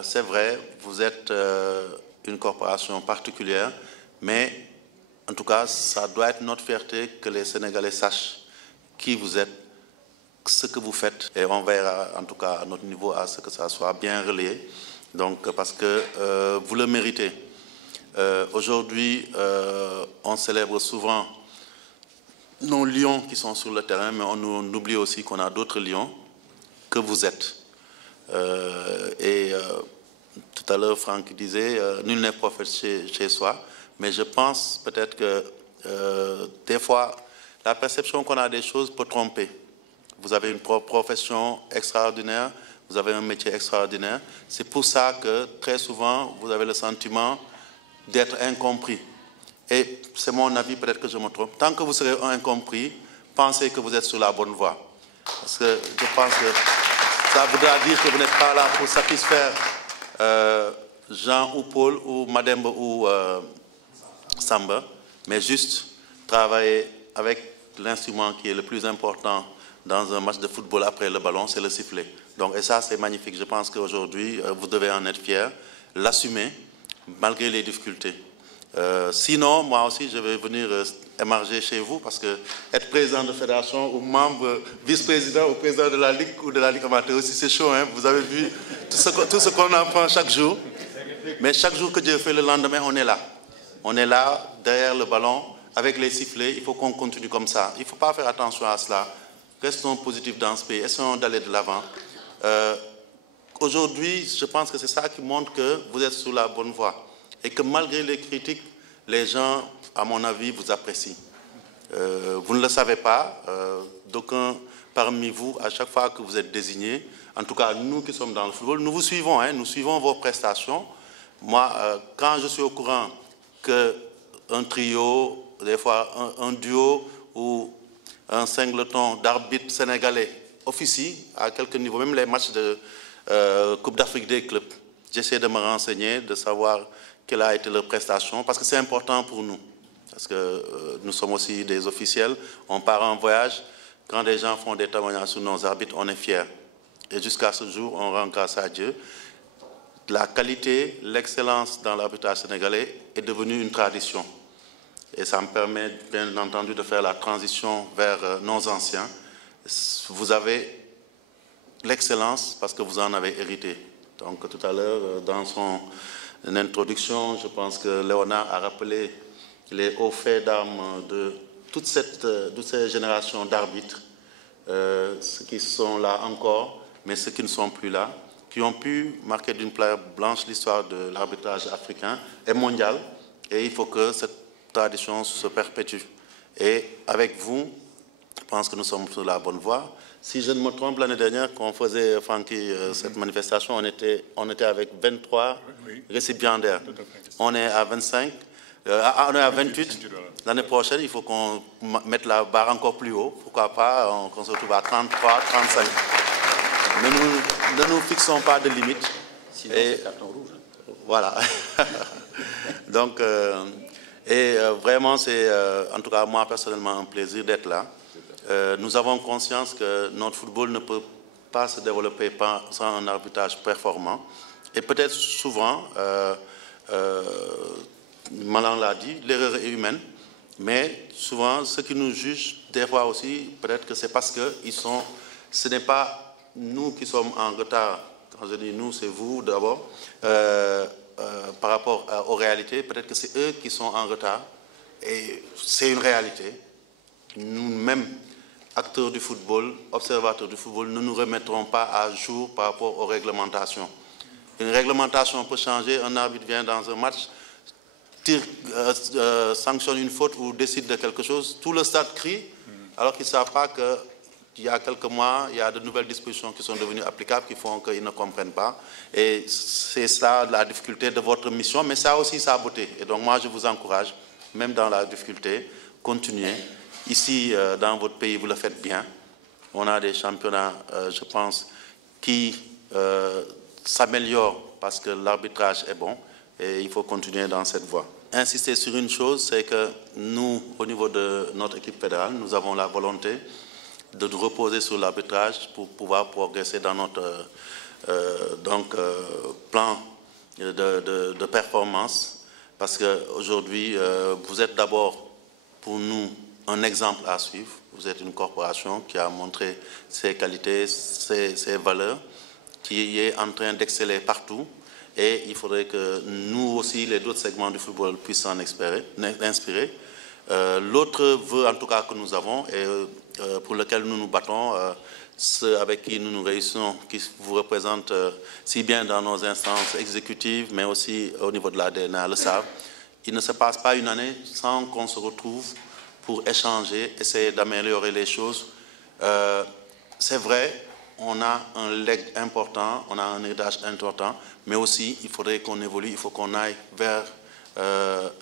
C'est vrai, vous êtes une corporation particulière, mais en tout cas, ça doit être notre fierté que les Sénégalais sachent qui vous êtes, ce que vous faites, et on verra en tout cas à notre niveau à ce que ça soit bien relayé. Donc, parce que vous le méritez. Aujourd'hui, on célèbre souvent nos lions qui sont sur le terrain, mais on oublie aussi qu'on a d'autres lions que vous êtes. Tout à l'heure, Franck disait, nul n'est prophète chez soi, mais je pense peut-être que des fois, la perception qu'on a des choses peut tromper. Vous avez une profession extraordinaire, vous avez un métier extraordinaire. C'est pour ça que très souvent, vous avez le sentiment d'être incompris. Et c'est mon avis, peut-être que je me trompe. Tant que vous serez incompris, pensez que vous êtes sur la bonne voie. Parce que je pense que ça voudra dire que vous n'êtes pas là pour satisfaire Jean ou Paul ou Mademba ou Samba, mais juste travailler avec l'instrument qui est le plus important dans un match de football après le ballon, c'est le sifflet. Donc, et ça, c'est magnifique. Je pense qu'aujourd'hui, vous devez en être fiers, l'assumer, malgré les difficultés. Sinon, moi aussi, je vais venir émarger chez vous, parce que être président de fédération ou membre, vice-président ou président de la Ligue ou de la Ligue amateur aussi, c'est chaud. Hein? Vous avez vu tout ce qu'on apprend chaque jour. Mais chaque jour que Dieu fait, le lendemain, on est là. On est là, derrière le ballon, avec les sifflets. Il faut qu'on continue comme ça. Il ne faut pas faire attention à cela. Restons positifs dans ce pays. Essayons d'aller de l'avant. Aujourd'hui, je pense que c'est ça qui montre que vous êtes sur la bonne voie. Et que malgré les critiques, les gens, à mon avis, vous apprécient. Vous ne le savez pas. D'aucuns parmi vous, à chaque fois que vous êtes désignés, en tout cas, nous qui sommes dans le football, nous vous suivons. Hein, nous suivons vos prestations. Moi, quand je suis au courant qu'un trio, des fois un duo ou un singleton d'arbitres sénégalais officie à quelques niveaux, même les matchs de Coupe d'Afrique des clubs, j'essaie de me renseigner, de savoir quelle a été leur prestation, parce que c'est important pour nous. Parce que nous sommes aussi des officiels, on part en voyage, quand des gens font des témoignages sur nos arbitres, on est fiers. Et jusqu'à ce jour, on rend grâce à Dieu. La qualité, l'excellence dans l'arbitrage sénégalais est devenue une tradition. Et ça me permet, bien entendu, de faire la transition vers nos anciens. Vous avez l'excellence parce que vous en avez hérité. Donc tout à l'heure, dans son introduction, je pense que Léonard a rappelé les hauts faits d'armes de toute ces générations d'arbitres, ceux qui sont là encore, mais ceux qui ne sont plus là, qui ont pu marquer d'une pierre blanche l'histoire de l'arbitrage africain et mondial. Et il faut que cette tradition se perpétue. Et avec vous, je pense que nous sommes sur la bonne voie. Si je ne me trompe, l'année dernière, quand on faisait, Francky, cette manifestation, on était avec 23 récipiendaires. On est à 25, on est à 28. L'année prochaine, il faut qu'on mette la barre encore plus haut. Pourquoi pas, qu'on se retrouve à 33, 35. Ne nous fixons pas de limites. Sinon, c'est carton rouge. Voilà. Donc, vraiment, c'est en tout cas moi personnellement un plaisir d'être là. Nous avons conscience que notre football ne peut pas se développer sans un arbitrage performant. Et peut-être souvent, Malan l'a dit, l'erreur est humaine. Mais souvent, ceux qui nous jugent, des fois aussi, peut-être que c'est parce que ce n'est pas nous qui sommes en retard. Quand je dis nous, c'est vous d'abord. Par rapport aux réalités, peut-être que c'est eux qui sont en retard. Et c'est une réalité. Nous-mêmes, acteurs du football, observateurs du football, ne nous remettrons pas à jour par rapport aux réglementations. Une réglementation peut changer, un arbitre vient dans un match, sanctionne une faute ou décide de quelque chose, tout le stade crie, alors qu'ils ne savent pas qu'il y a quelques mois, il y a de nouvelles dispositions qui sont devenues applicables qui font qu'ils ne comprennent pas. Et c'est ça la difficulté de votre mission, mais ça a aussi sa beauté. Et donc moi, je vous encourage, même dans la difficulté, continuez. Ici, dans votre pays, vous le faites bien. On a des championnats, je pense, qui s'améliorent parce que l'arbitrage est bon. Et il faut continuer dans cette voie. Insister sur une chose, c'est que nous, au niveau de notre équipe fédérale, nous avons la volonté de nous reposer sur l'arbitrage pour pouvoir progresser dans notre plan de performance, parce qu'aujourd'hui, vous êtes d'abord pour nous un exemple à suivre. Vous êtes une corporation qui a montré ses qualités, ses valeurs, qui est en train d'exceller partout. Et il faudrait que nous aussi, les autres segments du football, puissent s'en inspirer. L'autre vœu, en tout cas, que nous avons, et pour lequel nous nous battons, ceux avec qui nous nous réussissons, qui vous représentent si bien dans nos instances exécutives, mais aussi au niveau de la DNA, le savent. Il ne se passe pas une année sans qu'on se retrouve pour échanger, essayer d'améliorer les choses. C'est vrai, on a un leg important, on a un héritage important, mais aussi il faudrait qu'on évolue, il faut qu'on aille vers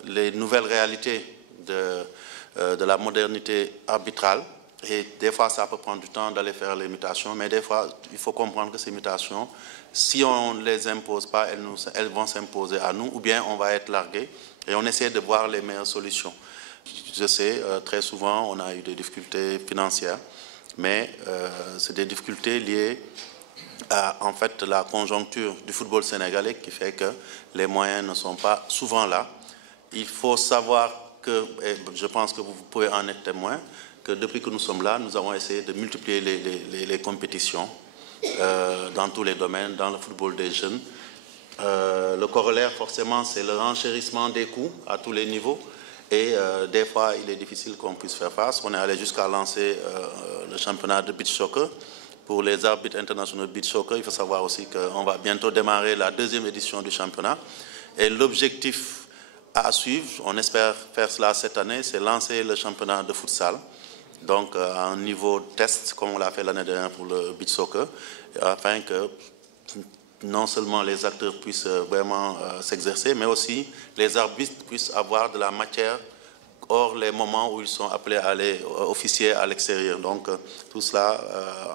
les nouvelles réalités de la modernité arbitrale. Et des fois, ça peut prendre du temps d'aller faire les mutations, mais des fois, il faut comprendre que ces mutations, si on ne les impose pas, elles vont s'imposer à nous, ou bien on va être largué, et on essaie de voir les meilleures solutions. Je sais, très souvent, on a eu des difficultés financières, mais c'est des difficultés liées à, en fait, la conjoncture du football sénégalais qui fait que les moyens ne sont pas souvent là. Il faut savoir que, et je pense que vous pouvez en être témoin, que depuis que nous sommes là, nous avons essayé de multiplier les compétitions dans tous les domaines, dans le football des jeunes. Le corollaire, forcément, c'est le renchérissement des coûts à tous les niveaux. Et des fois, il est difficile qu'on puisse faire face. On est allé jusqu'à lancer le championnat de beach soccer. Pour les arbitres internationaux de beach soccer, il faut savoir aussi qu'on va bientôt démarrer la deuxième édition du championnat. Et l'objectif à suivre, on espère faire cela cette année, c'est lancer le championnat de futsal. Donc, à un niveau test, comme on l'a fait l'année dernière pour le beach soccer, afin que non seulement les acteurs puissent vraiment s'exercer, mais aussi les arbitres puissent avoir de la matière hors les moments où ils sont appelés à aller officier à l'extérieur. Donc, tout cela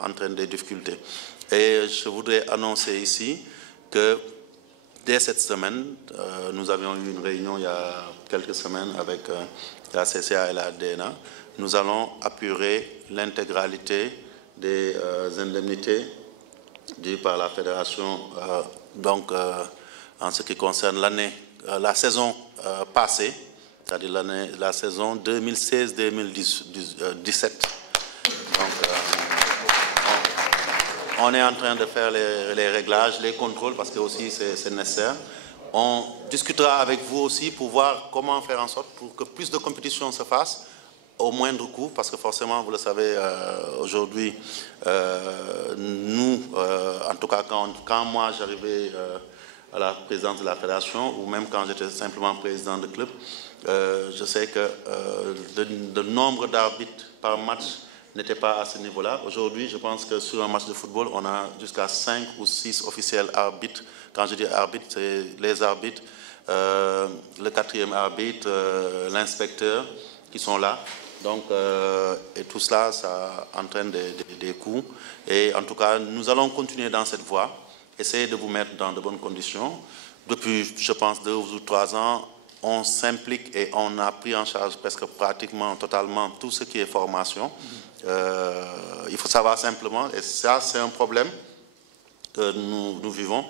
entraîne des difficultés. Et je voudrais annoncer ici que dès cette semaine, nous avions eu une réunion il y a quelques semaines avec la CCA et la DNA. Nous allons apurer l'intégralité des indemnités dues par la fédération, en ce qui concerne la saison passée, c'est-à-dire la saison 2016-2017. Donc, on est en train de faire les réglages, les contrôles, parce que aussi c'est nécessaire. On discutera avec vous aussi pour voir comment faire en sorte pour que plus de compétitions se fassent au moindre coût, parce que forcément, vous le savez, aujourd'hui, nous, en tout cas, quand moi j'arrivais à la présidence de la fédération, ou même quand j'étais simplement président de club, je sais que le nombre d'arbitres par match n'était pas à ce niveau-là. Aujourd'hui, je pense que sur un match de football, on a jusqu'à 5 ou 6 officiels arbitres. Quand je dis arbitres, c'est les arbitres, le quatrième arbitre, l'inspecteur qui sont là. Donc, et tout cela, ça entraîne des coûts. Et en tout cas, nous allons continuer dans cette voie, essayer de vous mettre dans de bonnes conditions. Depuis, je pense, 2 ou 3 ans, on s'implique et on a pris en charge presque pratiquement totalement tout ce qui est formation. Il faut savoir simplement, et ça c'est un problème que nous vivons,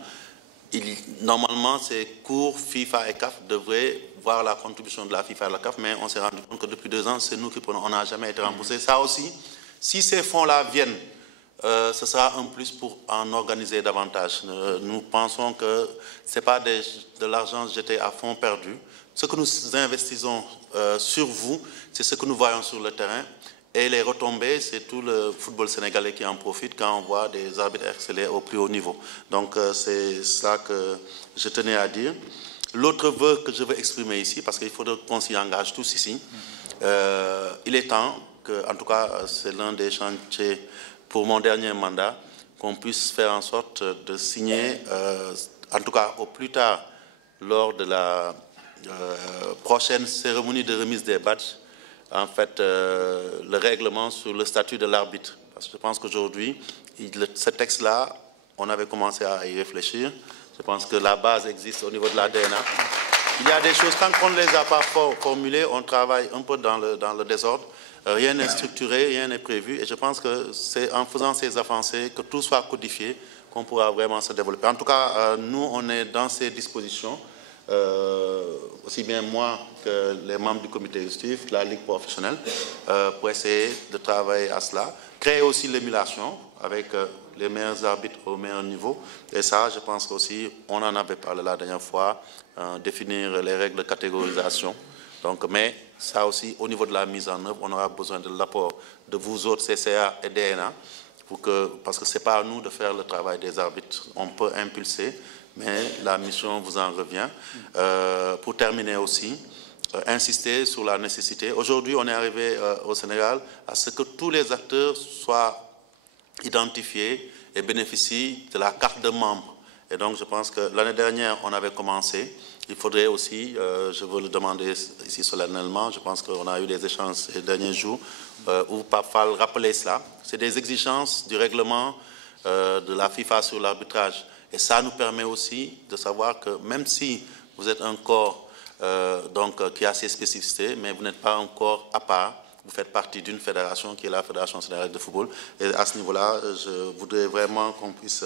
normalement ces cours FIFA et CAF devraient voir la contribution de la FIFA et de la CAF, mais on s'est rendu compte que depuis 2 ans, c'est nous qui prenons, on n'a jamais été remboursé. Ça aussi, si ces fonds-là viennent, ce sera un plus pour en organiser davantage. Nous pensons que ce n'est pas de l'argent jeté à fond perdu. Ce que nous investissons sur vous, c'est ce que nous voyons sur le terrain. Et les retombées, c'est tout le football sénégalais qui en profite quand on voit des arbitres exceller au plus haut niveau. Donc c'est ça que je tenais à dire. L'autre vœu que je veux exprimer ici, parce qu'il faudrait qu'on s'y engage tous ici, il est temps que, en tout cas, c'est l'un des chantiers pour mon dernier mandat, qu'on puisse faire en sorte de signer, en tout cas au plus tard, lors de la prochaine cérémonie de remise des badges, en fait, le règlement sur le statut de l'arbitre. Parce que je pense qu'aujourd'hui, ce texte-là, on avait commencé à y réfléchir. Je pense que la base existe au niveau de la DNA. Il y a des choses, tant qu'on ne les a pas formulées, on travaille un peu dans le désordre. Rien n'est structuré, rien n'est prévu. Et je pense que c'est en faisant ces avancées, que tout soit codifié, qu'on pourra vraiment se développer. En tout cas, nous, on est dans ces dispositions, aussi bien moi que les membres du comité exécutif, la Ligue professionnelle, pour essayer de travailler à cela. Créer aussi l'émulation avec les meilleurs arbitres au meilleur niveau. Et ça, je pense aussi, on en avait parlé la dernière fois, définir les règles de catégorisation. Donc, mais ça aussi, au niveau de la mise en œuvre, on aura besoin de l'apport de vous autres, CCA et DNA, parce que ce n'est pas à nous de faire le travail des arbitres. On peut impulser, mais la mission vous en revient. Pour terminer aussi, insister sur la nécessité. Aujourd'hui, on est arrivé au Sénégal à ce que tous les acteurs soient identifiés et bénéficient de la carte de membre. Et donc, je pense que l'année dernière, on avait commencé. Il faudrait aussi, je veux le demander ici solennellement, je pense qu'on a eu des échanges ces derniers jours, où Pafal rappelait cela. C'est des exigences du règlement de la FIFA sur l'arbitrage. Et ça nous permet aussi de savoir que même si vous êtes un corps qui a ses spécificités, mais vous n'êtes pas un corps à part, vous faites partie d'une fédération qui est la Fédération sénégalaise de football. Et à ce niveau-là, je voudrais vraiment qu'on puisse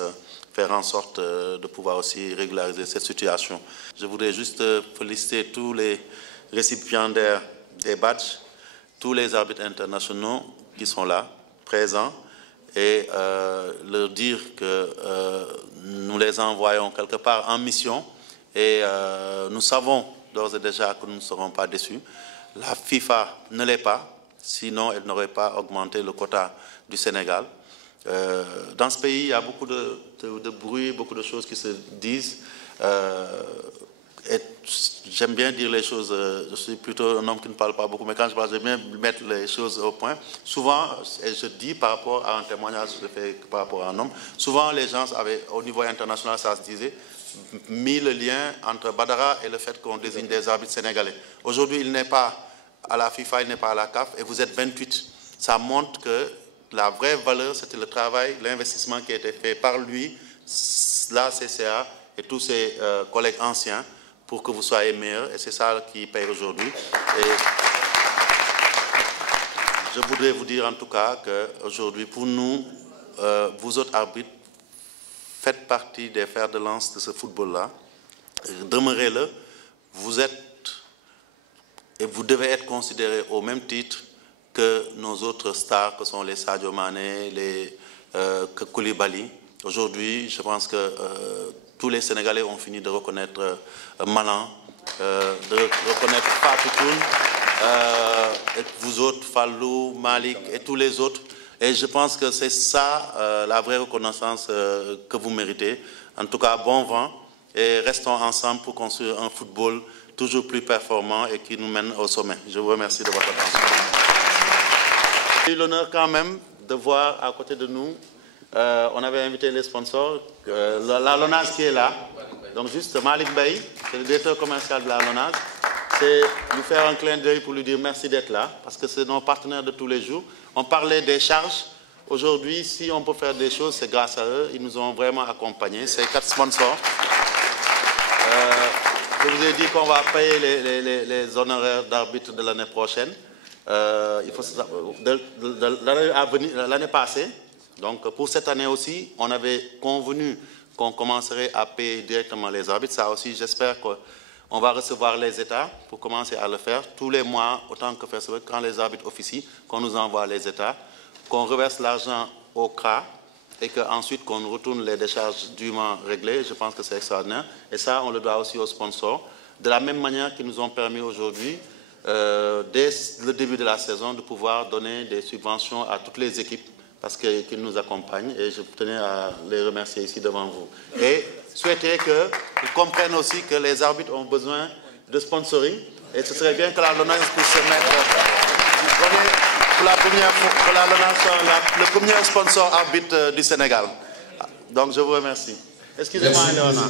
faire en sorte de pouvoir aussi régulariser cette situation. Je voudrais juste féliciter tous les récipiendaires des badges, tous les arbitres internationaux qui sont là, présents, et leur dire que nous les envoyons quelque part en mission et nous savons d'ores et déjà que nous ne serons pas déçus. La FIFA ne l'est pas, sinon elle n'aurait pas augmenté le quota du Sénégal. Dans ce pays, il y a beaucoup de bruit, beaucoup de choses qui se disent. J'aime bien dire les choses, je suis plutôt un homme qui ne parle pas beaucoup, mais quand je parle, j'aime bien mettre les choses au point. Souvent, et je dis par rapport à un témoignage que je fais par rapport à un homme, souvent les gens avaient, au niveau international, ça se disait, mis le lien entre Badara et le fait qu'on désigne des arbitres sénégalais. Aujourd'hui, il n'est pas à la FIFA, il n'est pas à la CAF, et vous êtes 28. Ça montre que la vraie valeur, c'était le travail, l'investissement qui a été fait par lui, la CCA et tous ses collègues anciens pour que vous soyez meilleurs. Et c'est ça qui paye aujourd'hui. Et je voudrais vous dire en tout cas qu'aujourd'hui, pour nous, vous autres arbitres, faites partie des fers de lance de ce football-là. Demeurez-le. Vous êtes et vous devez être considérés au même titre que nos autres stars, que sont les Sadio Mané, les Koulibaly. Aujourd'hui, je pense que tous les Sénégalais ont fini de reconnaître Malan, de reconnaître Fatou Koun, et vous autres, Fallou, Malik et tous les autres. Et je pense que c'est ça la vraie reconnaissance que vous méritez. En tout cas, bon vent et restons ensemble pour construire un football toujours plus performant et qui nous mène au sommet. Je vous remercie de votre attention. J'ai eu l'honneur quand même de voir à côté de nous, on avait invité les sponsors, la LONASE qui est là, donc juste Malik Baye, c'est le directeur commercial de la LONASE, c'est nous faire un clin d'œil pour lui dire merci d'être là, parce que c'est nos partenaires de tous les jours. On parlait des charges. Aujourd'hui, si on peut faire des choses, c'est grâce à eux. Ils nous ont vraiment accompagnés. C'est 4 sponsors. Je vous ai dit qu'on va payer les honoraires d'arbitre de l'année prochaine. Il faut l'année passée. Donc pour cette année aussi, on avait convenu qu'on commencerait à payer directement les arbitres. Ça aussi, j'espère qu'on va recevoir les États pour commencer à le faire tous les mois, autant que faire quand les arbitres officient, qu'on nous envoie les États, qu'on reverse l'argent au CRA et qu'ensuite qu'on retourne les décharges dûment réglées. Je pense que c'est extraordinaire. Et ça, on le doit aussi aux sponsors. De la même manière qu'ils nous ont permis aujourd'hui, dès le début de la saison, de pouvoir donner des subventions à toutes les équipes parce qu'ils nous accompagnent. Et je tenais à les remercier ici devant vous. Et souhaiter qu'ils comprennent aussi que les arbitres ont besoin de sponsoring. Et ce serait bien que la LONASE puisse se mettre... Pour la première fois, que la LONASE soit le premier sponsor arbitre du Sénégal. Donc je vous remercie. Excusez-moi, Léonard.